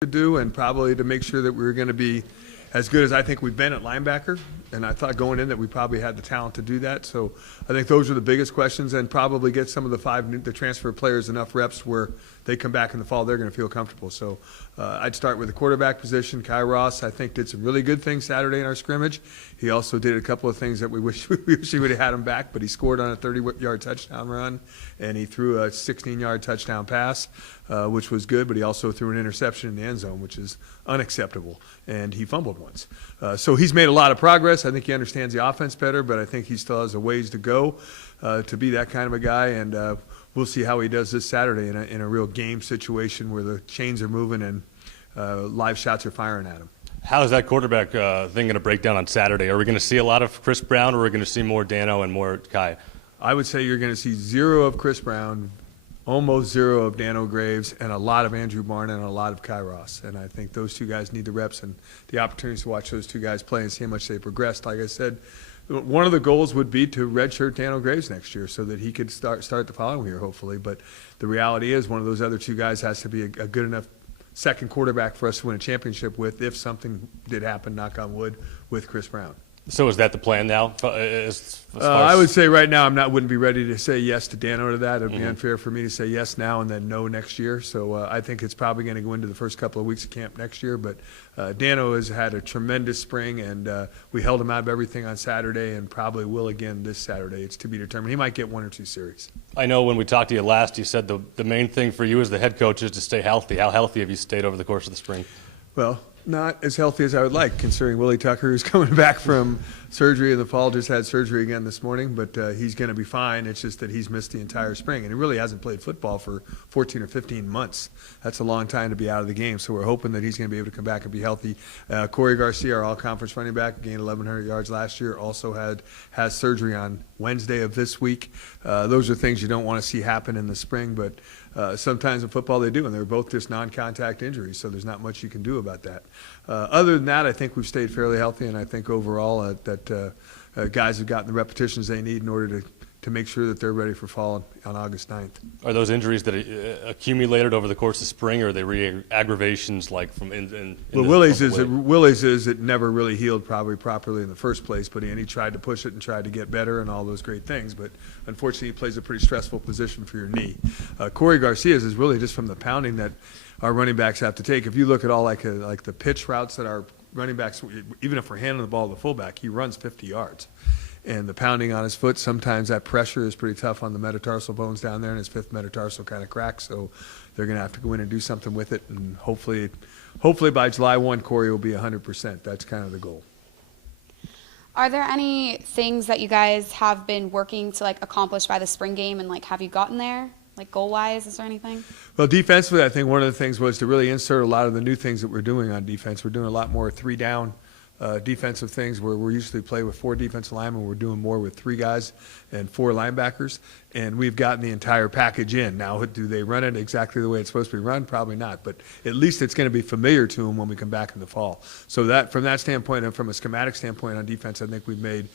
to do, and probably to make sure that we were going to be as good as I think we've been at linebacker. And I thought going in that we probably had the talent to do that. So I think those are the biggest questions, and probably get some of the transfer players enough reps where they come back in the fall, they're going to feel comfortable. So I'd start with the quarterback position. Kai Ross, I think, did some really good things Saturday in our scrimmage. He also did a couple of things that we wish he would have had him back, but he scored on a 30-yard touchdown run, and he threw a 16-yard touchdown pass, which was good, but he also threw an interception in the end zone, which is unacceptable, and he fumbled once. So he's made a lot of progress. I think he understands the offense better, but I think he still has a ways to go to be that kind of a guy, and we'll see how he does this Saturday in a real game situation where the chains are moving and live shots are firing at him. How is that quarterback thing going to break down on Saturday? Are we going to see a lot of Chris Brown, or are we going to see more Dano and more Kai? I would say you're going to see 0 of Chris Brown, almost 0 of Dano Graves, and a lot of Andrew Barn and a lot of Kai Ross. And I think those two guys need the reps and the opportunities to watch those two guys play and see how much they progressed. Like I said, one of the goals would be to redshirt Dano Graves next year so that he could start the following year, hopefully. But the reality is one of those other two guys has to be a good enough second quarterback for us to win a championship with, if something did happen, knock on wood, with Chris Brown. So is that the plan now? I would say right now wouldn't be ready to say yes to Dano to that. It would be unfair for me to say yes now and then no next year. So I think it's probably going to go into the first couple of weeks of camp next year. But Dano has had a tremendous spring, and we held him out of everything on Saturday and probably will again this Saturday. It's to be determined. He might get 1 or 2 series. I know when we talked to you last, you said the main thing for you as the head coach is to stay healthy. How healthy have you stayed over the course of the spring? Well, not as healthy as I would like, considering Willie Tucker, who's coming back from surgery in the fall, just had surgery again this morning, but he's going to be fine. It's just that he's missed the entire spring, and he really hasn't played football for 14 or 15 months. That's a long time to be out of the game, so we're hoping that he's going to be able to come back and be healthy. Corey Garcia, our all-conference running back, gained 1,100 yards last year, also has surgery on Wednesday of this week. Those are things you don't want to see happen in the spring, but sometimes in football they do, and they're both just non-contact injuries, so there's not much you can do about that. Other than that, I think we've stayed fairly healthy, and I think overall that guys have gotten the repetitions they need in order to make sure that they're ready for fall on August 9th. Are those injuries that accumulated over the course of spring, or are they aggravations like from Willie's is it never really healed probably properly in the first place, but he tried to push it and tried to get better and all those great things, but unfortunately he plays a pretty stressful position for your knee. Corey Garcia's is really just from the pounding that our running backs have to take. If you look at all like the pitch routes that our running backs, even if we're handing the ball to the fullback, he runs 50 yards. And the pounding on his foot, sometimes that pressure is pretty tough on the metatarsal bones down there, and his 5th metatarsal kind of cracks. So they're going to have to go in and do something with it. And hopefully by July 1, Corey will be 100%. That's kind of the goal. Are there any things that you guys have been working to accomplish by the spring game, and have you gotten there? Goal-wise, is there anything? Well, defensively, I think one of the things was to really insert a lot of the new things that we're doing on defense. We're doing a lot more 3-down defensive things where we usually play with 4 defensive linemen. We're doing more with 3 guys and 4 linebackers, and we've gotten the entire package in. Now, do they run it exactly the way it's supposed to be run? Probably not, but at least it's going to be familiar to them when we come back in the fall. So that, from that standpoint and from a schematic standpoint on defense, I think we've made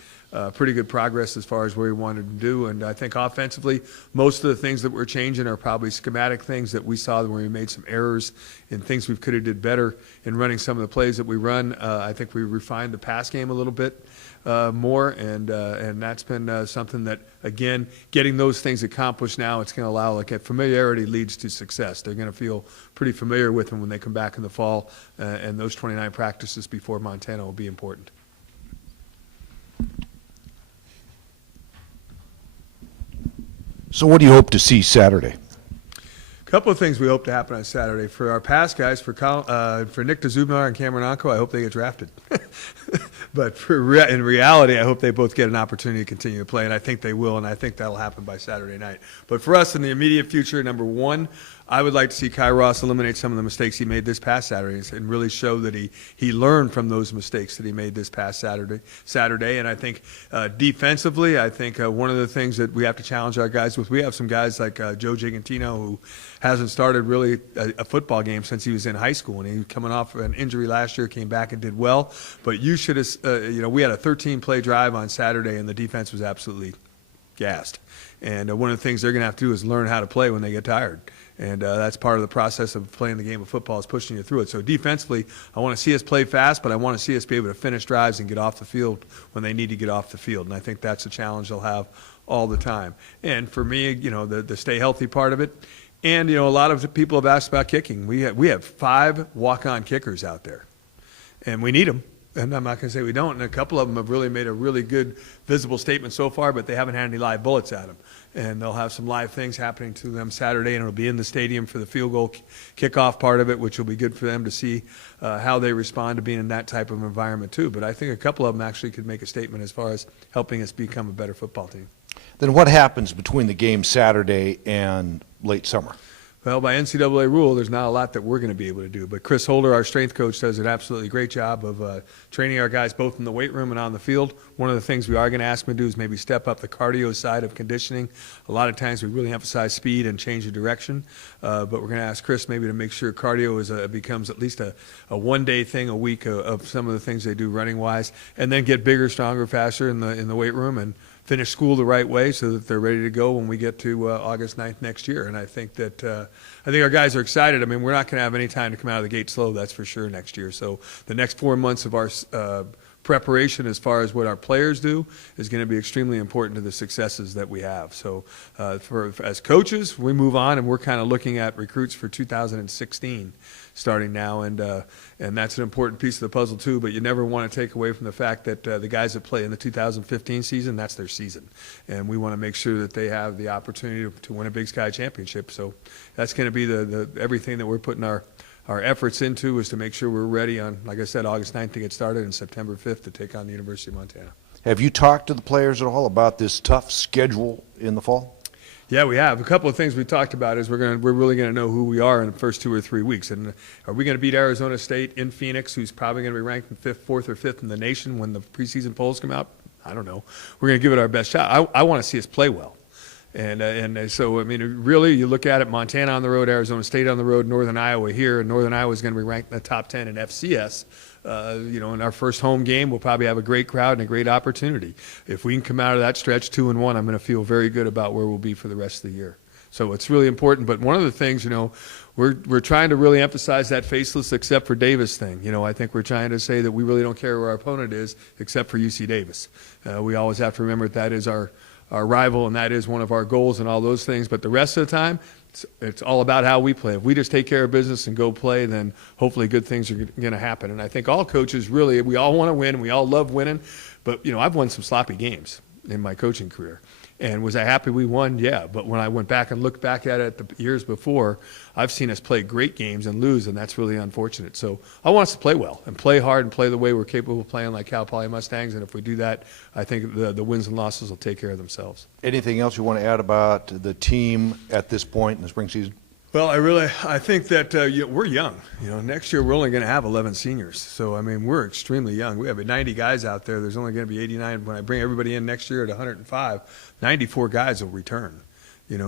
pretty good progress as far as where we wanted to do. And I think offensively, most of the things that we're changing are probably schematic things that we saw where we made some errors and things we could have did better in running some of the plays that we run. I think we refined the pass game a little bit more, and that's been something that, again, getting those things accomplished now, it's going to allow, familiarity leads to success. They're going to feel pretty familiar with them when they come back in the fall, and those 29 practices before Montana will be important. So what do you hope to see Saturday? A couple of things we hope to happen on Saturday. For our past guys, for Nick DeZubnar and Cameron Anko, I hope they get drafted. But in reality, I hope they both get an opportunity to continue to play, and I think they will, and I think that'll happen by Saturday night. But for us in the immediate future, number 1, I would like to see Kai Ross eliminate some of the mistakes he made this past Saturday and really show that he learned from those mistakes that he made this past Saturday. And I think defensively, I think one of the things that we have to challenge our guys with, we have some guys like Joe Gigantino who hasn't started really a football game since he was in high school, and he was coming off an injury last year, came back and did well. But you should have, we had a 13-play drive on Saturday, and the defense was absolutely gassed. And one of the things they're going to have to do is learn how to play when they get tired. And that's part of the process of playing the game of football, is pushing you through it. So defensively, I want to see us play fast, but I want to see us be able to finish drives and get off the field when they need to get off the field. And I think that's a challenge they'll have all the time. And for me, the stay healthy part of it. And, a lot of people have asked about kicking. We have 5 walk-on kickers out there, and we need them. And I'm not going to say we don't. And a couple of them have really made a really good visible statement so far, but they haven't had any live bullets at them. And they'll have some live things happening to them Saturday, and it'll be in the stadium for the field goal kickoff part of it, which will be good for them to see how they respond to being in that type of environment too. But I think a couple of them actually could make a statement as far as helping us become a better football team. Then what happens between the game Saturday and late summer? Well, by NCAA rule, there's not a lot that we're going to be able to do. But Chris Holder, our strength coach, does an absolutely great job of training our guys both in the weight room and on the field. One of the things we are going to ask them to do is maybe step up the cardio side of conditioning. A lot of times we really emphasize speed and change the direction. But we're going to ask Chris maybe to make sure cardio becomes at least a one-day thing a week of some of the things they do running-wise, and then get bigger, stronger, faster in the weight room and finish school the right way so that they're ready to go when we get to August 9th next year. And I think that our guys are excited. I mean, we're not going to have any time to come out of the gate slow, that's for sure, next year. So the next 4 months of our preparation as far as what our players do is going to be extremely important to the successes that we have. So as coaches, we move on, and we're kind of looking at recruits for 2016 starting now, and that's an important piece of the puzzle too. But you never want to take away from the fact that the guys that play in the 2015 season, that's their season, and we want to make sure that they have the opportunity to win a Big Sky championship. So that's going to be the everything that we're putting our efforts into, is to make sure we're ready on, like I said, August 9th to get started and September 5th to take on the University of Montana. Have you talked to the players at all about this tough schedule in the fall? Yeah, we have. A couple of things we talked about is we're really going to know who we are in the first 2 or 3 weeks. And are we going to beat Arizona State in Phoenix, who's probably going to be ranked in 4th or 5th in the nation when the preseason polls come out? I don't know. We're going to give it our best shot. I want to see us play well. And so, I mean, really, you look at it, Montana on the road, Arizona State on the road, Northern Iowa here. And Northern Iowa is going to be ranked in the top 10 in FCS. In our first home game, we'll probably have a great crowd and a great opportunity. If we can come out of that stretch 2-1, I'm going to feel very good about where we'll be for the rest of the year. So it's really important. But one of the things, we're trying to really emphasize that faceless except for Davis thing. I think we're trying to say that we really don't care who our opponent is except for UC Davis. We always have to remember that is our rival, and that is one of our goals and all those things. But the rest of the time, it's all about how we play. If we just take care of business and go play, then hopefully good things are going to happen. And I think all coaches really, we all want to win. We all love winning. But, I've won some sloppy games in my coaching career. And was I happy we won? Yeah. But when I went back and looked back at it the years before, I've seen us play great games and lose, and that's really unfortunate. So I want us to play well and play hard and play the way we're capable of playing, like Cal Poly Mustangs. And if we do that, I think the wins and losses will take care of themselves. Anything else you want to add about the team at this point in the spring season? Well, I think that we're young. Next year we're only going to have 11 seniors. So, I mean, we're extremely young. We have 90 guys out there. There's only going to be 89. When I bring everybody in next year at 105, 94 guys will return.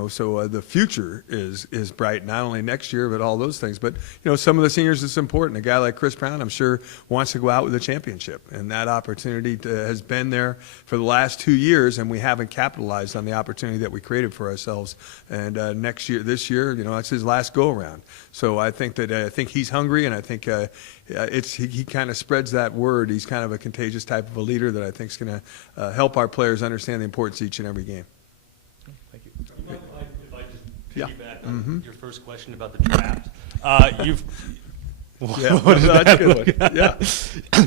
So the future is bright, not only next year, but all those things. But, some of the seniors, it's important. A guy like Chris Brown, I'm sure, wants to go out with a championship. And that opportunity has been there for the last 2 years, and we haven't capitalized on the opportunity that we created for ourselves. And this year, it's his last go-around. So I think he's hungry, and I think he kind of spreads that word. He's kind of a contagious type of a leader that I think is going to help our players understand the importance of each and every game. Thank you. If I just Yeah. piggyback on your first question about the draft, Yeah, that's a good one. Yeah.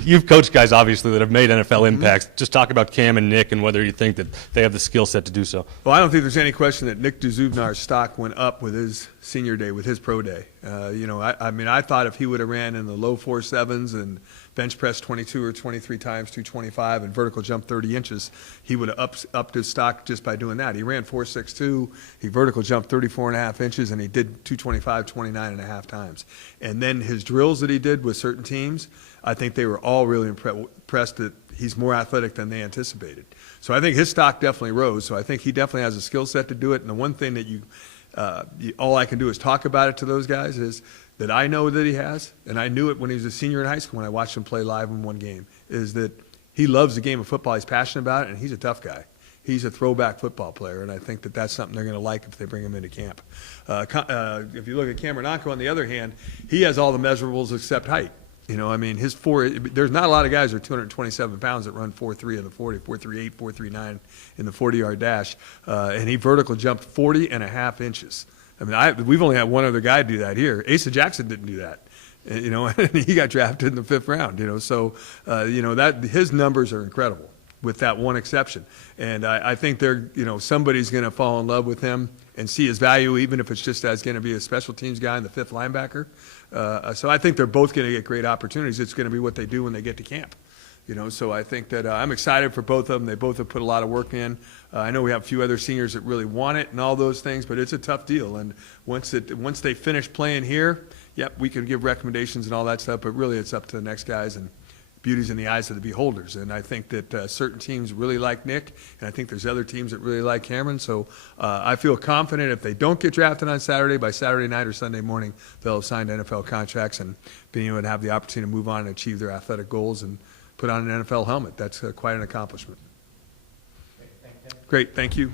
You've coached guys, obviously, that have made NFL impacts. Just talk about Cam and Nick and whether you think that they have the skill set to do so. Well, I don't think there's any question that Nick Dzubnar's stock went up with his senior day, with his pro day. I thought if he would have ran in the low 4.7s and bench press 22 or 23 times, 225, and vertical jump 30 inches, he would have upped his stock just by doing that. He ran 4.62, he vertical jumped 34.5 inches, and he did 225, 29.5 times. And then his drills that he did with certain teams, I think they were all really impressed that he's more athletic than they anticipated. So I think his stock definitely rose. So I think he definitely has a skill set to do it. And the one thing that all I can do is talk about it to those guys is that I know that he has, and I knew it when he was a senior in high school when I watched him play live in one game, is that he loves the game of football. He's passionate about it, and he's a tough guy. he's a throwback football player, and I think that that's something they're going to like if they bring him into camp. If you look at Cameron Anko, on the other hand, he has all the measurables except height. You know, I mean, there's not a lot of guys that are 227 pounds that run 4.3 in the 40, 4.38, 4.39 in the 40-yard dash, and he vertical jumped 40.5 inches. I mean, we've only had one other guy do that here. Asa Jackson didn't do that. You know, and he got drafted in the 5th round, you know. So, you know, that his numbers are incredible with that one exception. And I think somebody's going to fall in love with him and see his value, even if it's just as going to be a special teams guy and the 5th linebacker. So I think they're both going to get great opportunities. It's going to be what they do when they get to camp. You know, so I think that I'm excited for both of them. They both have put a lot of work in. I know we have a few other seniors that really want it and all those things, but it's a tough deal. And once they finish playing here, yep, we can give recommendations and all that stuff, but really it's up to the next guys, and beauty's in the eyes of the beholders. And I think that certain teams really like Nick, and I think there's other teams that really like Cameron. So I feel confident if they don't get drafted on Saturday, by Saturday night or Sunday morning, they'll have signed NFL contracts and being able to have the opportunity to move on and achieve their athletic goals and put on an NFL helmet. That's quite an accomplishment. Great, thank you.